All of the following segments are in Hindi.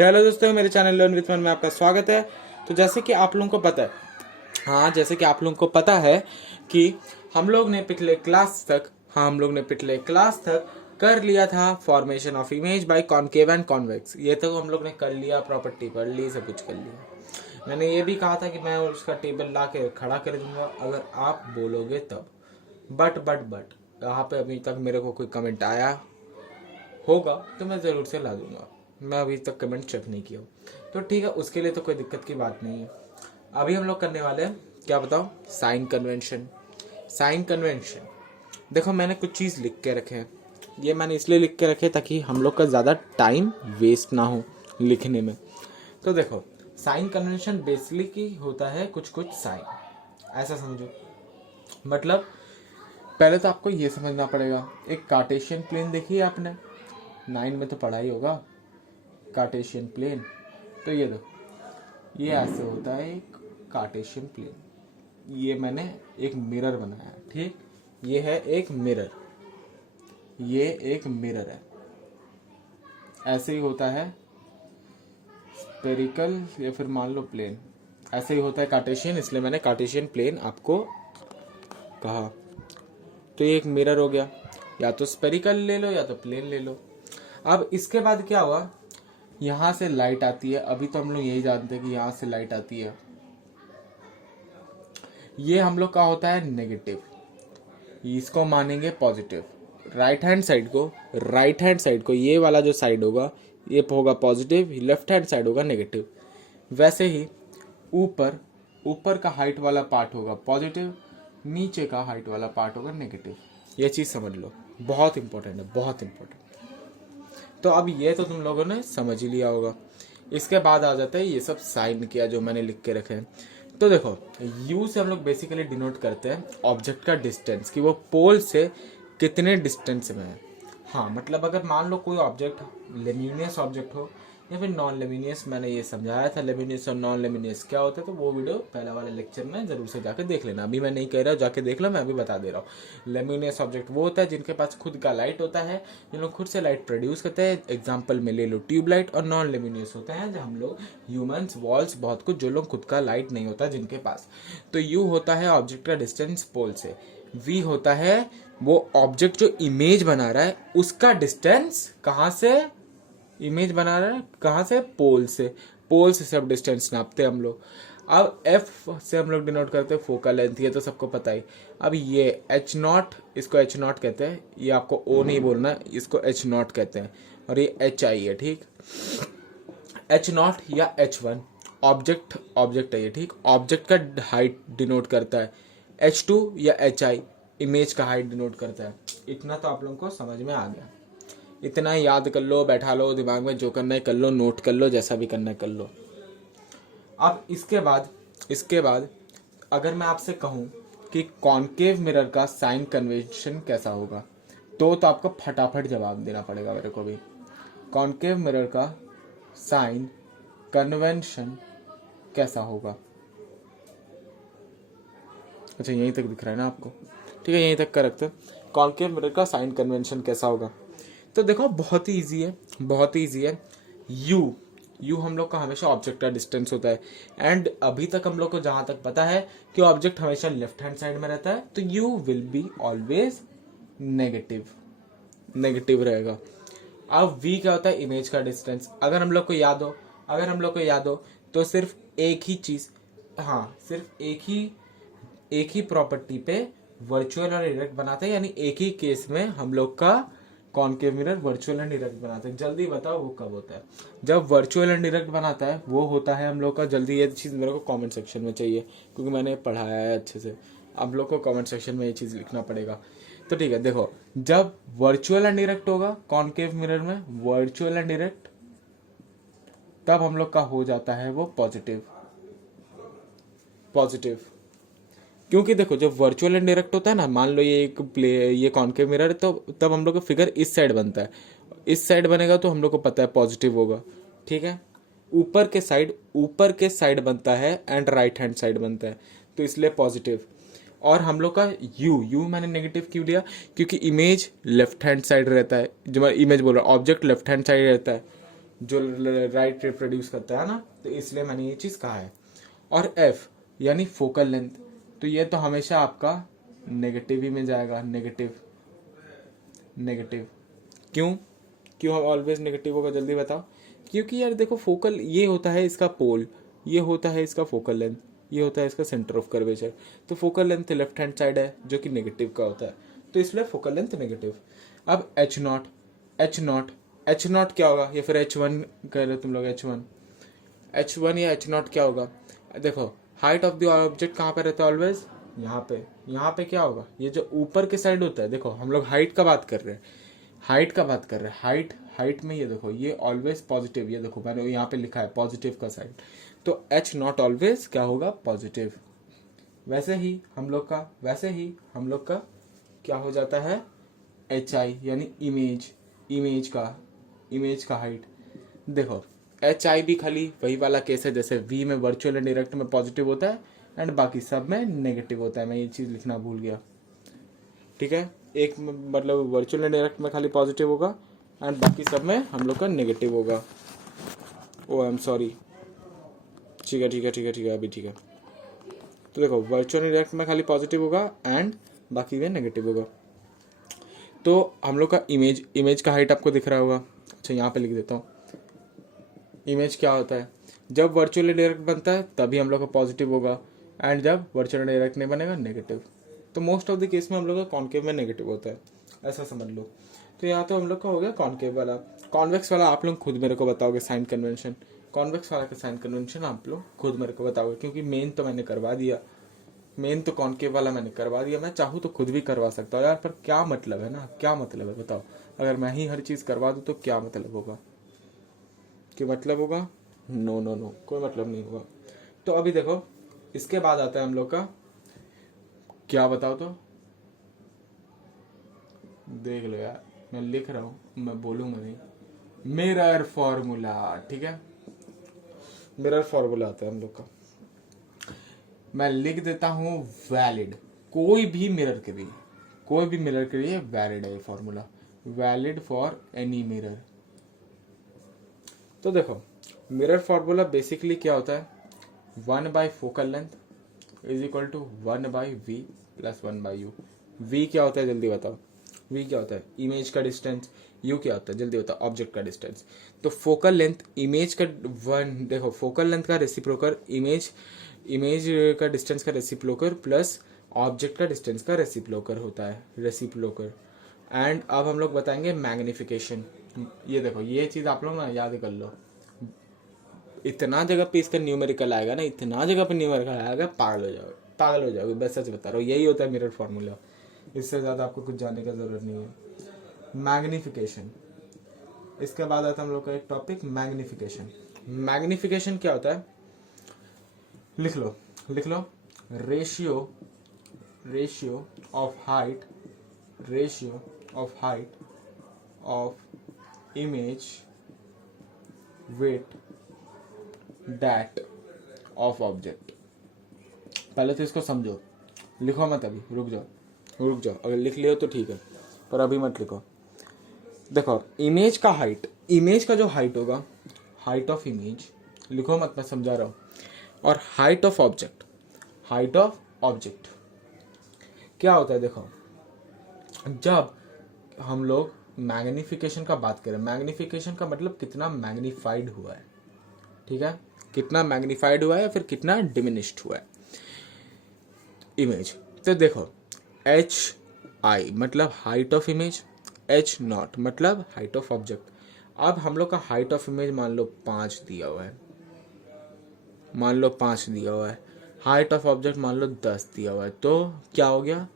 तो हेलो दोस्तों, मेरे चैनल लर्न विथ मन में आपका स्वागत है। तो जैसे कि आप लोगों को पता है, जैसे कि आप लोगों को पता है कि हम लोग ने पिछले क्लास तक कर लिया था formation of image by concave and convex. ये तो हम लोग ने कर लिया, प्रॉपर्टी पढ़ ली, सब कुछ कर लिया। मैंने ये भी कहा था कि मैं उसका टेबल ला के खड़ा कर दूंगा अगर आप बोलोगे तब। बट यहाँ पे अभी तक मेरे को कोई कमेंट आया होगा तो मैं ज़रूर से ला दूंगा। मैं अभी तक कमेंट चेक नहीं किया, तो ठीक है, उसके लिए तो कोई दिक्कत की बात नहीं है। अभी हम लोग करने वाले हैं, क्या बताओ, साइन कन्वेंशन। देखो, मैंने कुछ चीज़ लिख के रखे हैं। ये मैंने इसलिए लिख के रखे ताकि हम लोग का ज़्यादा टाइम वेस्ट ना हो लिखने में। तो देखो, साइन कन्वेंशन बेसिकली होता है कुछ साइन, ऐसा समझो। मतलब पहले तो आपको ये समझना पड़ेगा, एक कार्टेशियन प्लेन देखिए आपने, 9 में तो पढ़ा ही होगा कार्टेशियन प्लेन। तो ये देखो, ये ऐसे होता है एक कार्टेशियन प्लेन। ये मैंने एक मिरर बनाया है, ठीक। ये है एक मिरर, ये एक मिरर है। ऐसे ही होता है स्पेरिकल या फिर मान लो प्लेन, ऐसे ही होता है कार्टेशियन, इसलिए मैंने कार्टेशियन प्लेन आपको कहा। तो ये एक मिरर हो गया, या तो स्पेरिकल ले लो या तो प्लेन ले लो। अब इसके बाद क्या हुआ, यहाँ से लाइट आती है। अभी तो हम लोग यही जानते हैं कि यहाँ से लाइट आती है। ये हम लोग का होता है नेगेटिव, इसको मानेंगे पॉजिटिव। राइट हैंड साइड को ये वाला जो साइड होगा ये होगा पॉजिटिव, लेफ्ट हैंड साइड होगा नेगेटिव। वैसे ही ऊपर का हाइट वाला पार्ट होगा पॉजिटिव, नीचे का हाइट वाला पार्ट होगा नेगेटिव। ये चीज़ समझ लो, बहुत इंपॉर्टेंट है, बहुत इंपॉर्टेंट। तो अब ये तो तुम लोगों ने समझ ही लिया होगा। इसके बाद आ जाता है ये सब साइन किया जो मैंने लिख के रखे हैं। तो देखो, यू से हम लोग बेसिकली डिनोट करते हैं ऑब्जेक्ट का डिस्टेंस, कि वो पोल से कितने डिस्टेंस में है। हाँ, मतलब अगर मान लो कोई ऑब्जेक्ट लेमिनियस ऑब्जेक्ट हो या फिर नॉन लेमिनियस, मैंने ये समझाया था लेमिनियस और नॉन लेमिनियस क्या होता है, तो वो वीडियो पहला वाले लेक्चर में जरूर से जाके देख लेना। अभी मैं नहीं कह रहा हूँ जाके देख लो, मैं अभी बता दे रहा हूँ। लेमिनियस ऑब्जेक्ट वो होता है जिनके पास खुद का लाइट होता है, जिन लोग खुद से लाइट प्रोड्यूस करते हैं। एग्जाम्पल में ले लो ट्यूबलाइट। और नॉन लेमिनियस होते हैं जो हम लोग ह्यूमंस, वॉल्स, बहुत कुछ, जो लोग खुद का लाइट नहीं होता जिनके पास। तो यू होता है ऑब्जेक्ट का डिस्टेंस पोल से, वी होता है वो ऑब्जेक्ट जो इमेज बना रहा है उसका डिस्टेंस, कहाँ से इमेज बना रहा है, कहाँ से, पोल से सब डिस्टेंस नापते हैं हम लोग। अब एफ से हम लोग डिनोट करते हैं फोकल लेंथ, ये तो सबको पता ही। अब ये एच नॉट, इसको एच नॉट कहते हैं, ये आपको ओ नहीं बोलना, इसको एच नॉट कहते हैं। और ये एच आई है, ठीक। एच नॉट या एच वन ऑब्जेक्ट है ये, ठीक। ऑब्जेक्ट का हाइट डिनोट करता है। एच टू या एच आई इमेज का हाइट डिनोट करता है। इतना तो आप लोगों को समझ में आ गया। इतना याद कर लो, बैठा लो दिमाग में, जो करना है कर लो, नोट कर लो, जैसा भी करना है कर लो। अब इसके बाद अगर मैं आपसे कहूं कि कॉनकेव मिरर का साइन कन्वेंशन कैसा होगा, तो आपको फटाफट जवाब देना पड़ेगा मेरे को भी। कॉनकेव मिरर का साइन कन्वेंशन कैसा होगा? अच्छा, यहीं तक दिख रहा है ना आपको, ठीक है, यहीं तक का रखते हैं। कॉनकेव मिरर का साइन कन्वेंशन कैसा होगा? तो देखो, बहुत ही ईजी है। यू हम लोग का हमेशा ऑब्जेक्ट का डिस्टेंस होता है। एंड अभी तक हम लोग को जहां तक पता है कि ऑब्जेक्ट हमेशा लेफ्ट हैंड साइड में रहता है, तो you will be always negative रहेगा। अब वी क्या होता है? इमेज का डिस्टेंस। अगर हम लोग को याद हो तो सिर्फ एक ही चीज, सिर्फ एक ही प्रॉपर्टी पे वर्चुअल और इरेक्ट बनाते हैं, यानी एक ही केस में हम लोग का concave mirror virtual and erect बनाते हैं। जल्दी बताओ वो कब होता है? जब वर्चुअल एंड इरेक्ट बनाता है वो होता है हम लोग का, जल्दी ये चीज़ मेरे को कमेंट सेक्शन में चाहिए क्योंकि मैंने पढ़ाया है अच्छे से। आप लोग को कमेंट सेक्शन में ये चीज़ लिखना पड़ेगा। तो ठीक है, देखो, जब वर्चुअल एंड इरेक्ट होगा कॉनकेव मिरर में, वर्चुअल एंड इरेक्ट, तब हम लोग का हो जाता है वो पॉजिटिव। क्योंकि देखो, जब वर्चुअल एंड डायरेक्ट होता है ना, मान लो ये कॉनकेव मिरर है, तो तब हम लोग का फिगर इस साइड बनता है। इस साइड बनेगा तो हम लोग को पता है पॉजिटिव होगा, ठीक है। ऊपर के साइड बनता है एंड राइट हैंड साइड बनता है, तो इसलिए पॉजिटिव। और हम लोग का यू मैंने नेगेटिव क्यों लिया? क्योंकि इमेज लेफ्ट हैंड साइड रहता है, जो मैं इमेज बोल रहा हूँ, ऑब्जेक्ट लेफ्ट हैंड साइड रहता है, जो राइट रिप्रोड्यूस करता है ना, तो इसलिए मैंने ये चीज़ कहा है। और एफ यानी फोकल लेंथ, तो ये तो हमेशा आपका नेगेटिव ही में जाएगा, नेगेटिव नेगेटिव। क्यों क्यों ऑलवेज नेगेटिव होगा, जल्दी बताओ। क्योंकि यार देखो फोकल ये होता है इसका पोल, ये होता है इसका फोकल लेंथ, ये होता है इसका सेंटर ऑफ कर्वेचर। तो focal length left hand side है जो कि नेगेटिव का होता है, तो इसलिए फोकल लेंथ नेगेटिव। अब एच नॉट, एच नॉट क्या होगा, या फिर H1 कह रहे हो तुम लोग, H1 या H0 क्या होगा। देखो हाइट ऑफ द ऑब्जेक्ट कहाँ पे रहता है ऑलवेज, यहाँ पे क्या होगा, ये जो ऊपर के साइड होता है। देखो हम लोग हाइट का बात कर रहे हैं, हाइट में ये देखो ये ऑलवेज पॉजिटिव, ये देखो मैंने यहाँ पे लिखा है पॉजिटिव का साइड, तो H0 ऑलवेज क्या होगा, पॉजिटिव। वैसे ही हम लोग का क्या हो जाता है, HI यानी इमेज का हाइट। देखो HI भी खाली वही वाला केस है जैसे V में वर्चुअल एंड डायरेक्ट में पॉजिटिव होता है एंड बाकी सब में नेगेटिव होता है। मैं ये चीज़ लिखना भूल गया, ठीक है। एक मतलब वर्चुअल एंड डायरेक्ट में खाली पॉजिटिव होगा एंड बाकी सब में हम लोग का नेगेटिव होगा। ओ आई एम सॉरी, ठीक है अभी ठीक है। तो देखो वर्चुअल एंड डायरेक्ट में खाली पॉजिटिव होगा एंड बाकी में नेगेटिव होगा। तो हम लोग का इमेज का हाइट आपको दिख रहा होगा। अच्छा यहाँ पे लिख देता हूँ, इमेज क्या होता है, जब वर्चुअली डायरेक्ट बनता है तभी हम लोग का पॉजिटिव होगा एंड जब वर्चुअली डायरेक्ट नहीं बनेगा नेगेटिव। तो मोस्ट ऑफ द केस में हम लोग का कॉन्केव में नेगेटिव होता है, ऐसा समझ लो। तो यहाँ तो हम लोग का हो गया कॉन्केव वाला। कॉन्वेक्स वाला आप लोग खुद मेरे को बताओगे साइन कन्वेंशन, कॉन्वेक्स वाला का साइन कन्वेंशन आप लोग खुद मेरे को बताओगे, क्योंकि मेन तो मैंने करवा दिया, मेन तो कॉन्केव वाला मैंने करवा दिया। मैं चाहूँ तो खुद भी करवा सकता हूँ यार, पर क्या मतलब है ना, क्या मतलब है बताओ। अगर मैं ही हर चीज़ करवा दूँ तो क्या मतलब होगा, कि मतलब होगा, नो कोई मतलब नहीं होगा। तो अभी देखो इसके बाद आता है हम लोग का क्या, बताओ तो, देख लो यार मैं लिख रहा हूँ, मैं बोलूंगा नहीं। मिरर फॉर्मूला, ठीक है, मिरर फॉर्मूला आता है हम लोग का। मैं लिख देता हूँ वैलिड, कोई भी मिरर के लिए वैलिड है ये formula, valid for any mirror. तो देखो मिरर फॉर्मूला बेसिकली क्या होता है, 1/, focal length is equal to 1/v plus 1/u। v क्या होता है जल्दी बताओ, v क्या होता है, इमेज का डिस्टेंस। u क्या होता है जल्दी बताओ, ऑब्जेक्ट का डिस्टेंस। तो फोकल लेंथ इमेज का देखो फोकल लेंथ का रेसिप्रोकल इमेज का डिस्टेंस का रेसिप्रोकल प्लस ऑब्जेक्ट का डिस्टेंस का रेसिप्रोकल होता है, रेसिप्रोकल। एंड अब हम लोग बताएंगे मैग्निफिकेशन। ये देखो ये चीज आप लोग ना याद कर लो, इतना जगह पे इसका न्यूमेरिकल आएगा ना, इतना जगह पे न्यूमेरिकल आएगा, पागल हो जाओगे। बस सच बता रहा हूँ, यही होता है मिरर फॉर्मूला, इससे ज्यादा आपको कुछ जानने का जरूरत नहीं है। मैग्निफिकेशन, इसके बाद आता है हम लोग का एक टॉपिक मैग्निफिकेशन। मैग्निफिकेशन क्या होता है, लिख लो ratio of height of image with that of object. पहले तो इसको समझो, लिखो मत अभी, रुक जाओ, अगर लिख लियो तो ठीक है, पर अभी मत लिखो। देखो इमेज का जो हाइट होगा, हाइट ऑफ इमेज लिखो मत, मैं समझा रहा हूँ। और हाइट ऑफ ऑब्जेक्ट क्या होता है, देखो जब हम लोग मैग्निफिकेशन का बात करें, मैग्निफिकेशन का मतलब कितना मैग्निफाइड हुआ है, ठीक है, कितना मैग्निफाइड हुआ है या फिर कितना डिमिनिश्ड हुआ है इमेज। तो देखो HI मतलब हाइट ऑफ इमेज, H0 मतलब हाइट ऑफ ऑब्जेक्ट। अब हम लोग का हाइट ऑफ इमेज मान लो 5 दिया हुआ है, हाइट ऑफ ऑब्जेक्ट मान लो 10 दिया हुआ है, तो क्या हो गया,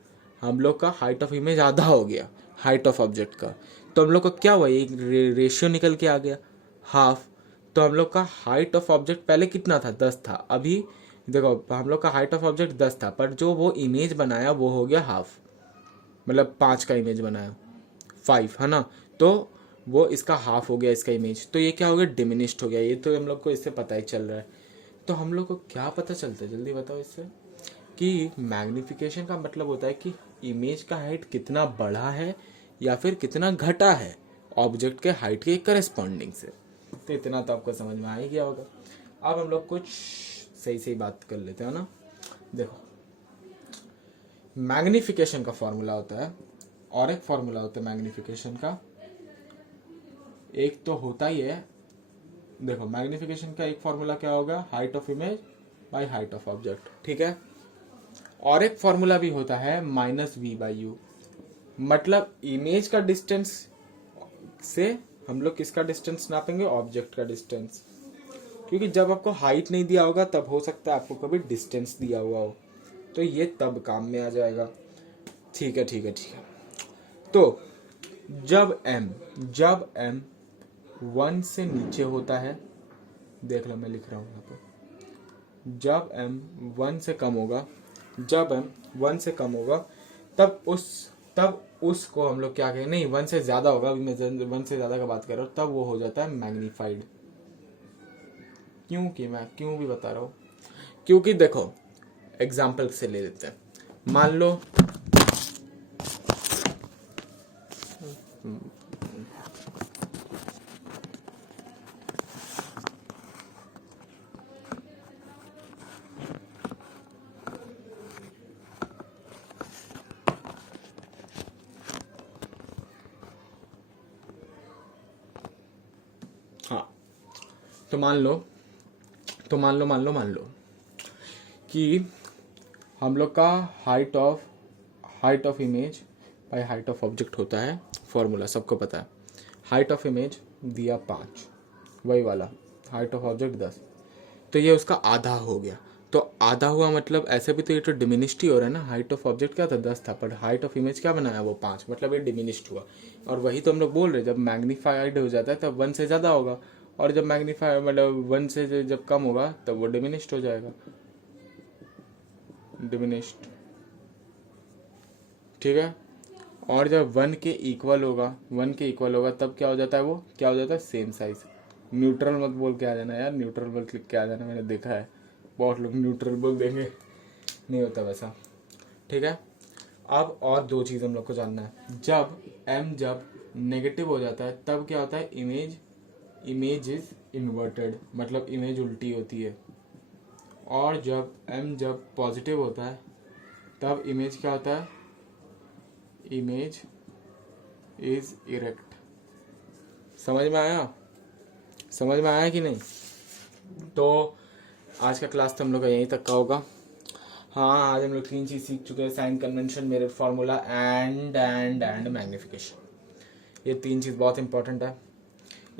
हम लोग का हाइट ऑफ इमेज आधा हो गया हाइट ऑफ ऑब्जेक्ट का। तो हम लोग का क्या हुआ, एक रेशियो निकल के आ गया, हाफ। तो हम लोग का हाइट ऑफ ऑब्जेक्ट पहले कितना था, 10 था। अभी देखो हम लोग का हाइट ऑफ ऑब्जेक्ट 10 था, पर जो वो इमेज बनाया वो हो गया हाफ, मतलब 5 का इमेज बनाया, 5 है ना, तो वो इसका हाफ हो गया इसका इमेज। तो ये क्या हो गया, डिमिनिश्ड हो गया। ये तो हम लोग को इससे पता ही चल रहा है। तो हम लोग को क्या पता चलता है जल्दी बताओ इससे, कि मैग्निफिकेशन का मतलब होता है कि इमेज का हाइट कितना बढ़ा है या फिर कितना घटा है ऑब्जेक्ट के हाइट के करस्पॉन्डिंग से। तो इतना तो आपको समझ में आ ही गया होगा। अब हम लोग कुछ सही सही बात कर लेते हैं ना। देखो, मैग्निफिकेशन का फॉर्मूला होता है और एक फॉर्मूला होता है मैग्निफिकेशन का। एक तो होता ही है, देखो मैग्निफिकेशन का एक फॉर्मूला क्या होगा, height of image by height of object, ठीक है। और एक फॉर्मूला भी होता है -v/u, मतलब इमेज का डिस्टेंस से हम लोग किसका डिस्टेंस नापेंगे, ऑब्जेक्ट का डिस्टेंस। क्योंकि जब आपको हाइट नहीं दिया होगा तब हो सकता है आपको कभी डिस्टेंस दिया हुआ हो, तो ये तब काम में आ जाएगा। ठीक है ठीक है ठीक है। तो जब m 1 से नीचे होता है, देख लो मैं लिख रहा हूँ यहाँ पे, जब m 1 से कम होगा, जब m 1 से कम होगा तब उसको हम लोग क्या कहेंगे, नहीं 1 से ज्यादा होगा, अभी मैं 1 से ज्यादा का बात कर रहा हूँ, तब वो हो जाता है मैग्नीफाइड। क्योंकि मैं क्यों भी बता रहा हूँ, क्योंकि देखो एग्जाम्पल से ले लेते हैं। मान लो हाँ, तो मान लो कि हम लोग का height of image by height of object होता है, फॉर्मूला सबको पता है। हाइट ऑफ इमेज दिया 5, वही वाला, हाइट ऑफ ऑब्जेक्ट 10, तो ये उसका आधा हो गया। तो आधा हुआ मतलब ऐसे भी तो ये तो डिमिनिश्ड ही हो रहा है ना। हाइट ऑफ ऑब्जेक्ट क्या था, 10 था, पर हाइट ऑफ इमेज क्या बनाया, वो 5, मतलब ये डिमिनिश्ड हुआ। और वही तो हम लोग बोल रहे हैं, जब मैग्नीफाइड हो जाता है तब 1 से ज़्यादा होगा, और जब मैग्नीफाई मतलब 1 से जब कम होगा तब वो डिमिनिश्ड हो जाएगा, डिमिनिश्ड, ठीक है। और जब 1 के इक्वल होगा तब क्या हो जाता है, वो क्या हो जाता है, सेम साइज। न्यूट्रल मत बोल के आ जाना यार, न्यूट्रल मत लिख के आ जाना, मैंने देखा है बहुत लोग न्यूट्रल बोल देंगे, नहीं होता वैसा, ठीक है। अब और 2 चीज़ हम लोग को जानना है। जब नेगेटिव हो जाता है तब क्या होता है, इमेज इज इन्वर्टेड, मतलब इमेज उल्टी होती है। और जब पॉजिटिव होता है तब इमेज क्या होता है, इमेज इज इरेक्ट। समझ में आया कि नहीं। तो आज का क्लास तो हम लोग का यहीं तक का होगा। हाँ, आज हम लोग 3 चीज़ सीख चुके हैं, sign convention, mirror formula and magnification. ये 3 चीज़ बहुत इंपॉर्टेंट है।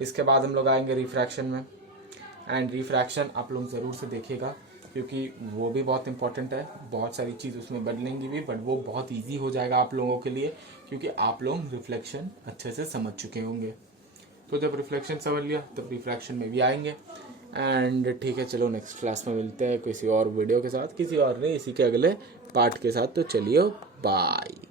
इसके बाद हम लोग आएंगे रिफ्रैक्शन में, एंड रिफ्रैक्शन आप लोग ज़रूर से देखिएगा क्योंकि वो भी बहुत इंपॉर्टेंट है। बहुत सारी चीज़ उसमें बदलेंगी भी, बट वो बहुत ईजी हो जाएगा आप लोगों के लिए क्योंकि आप लोग रिफ्लेक्शन अच्छे से समझ चुके होंगे। तो जब रिफ्लेक्शन समझ लिया तब रिफ्रैक्शन में भी आएंगे। एंड ठीक है, चलो नेक्स्ट क्लास में मिलते हैं किसी और वीडियो के साथ, किसी और नहीं, इसी के अगले पार्ट के साथ। तो चलिए, बाय।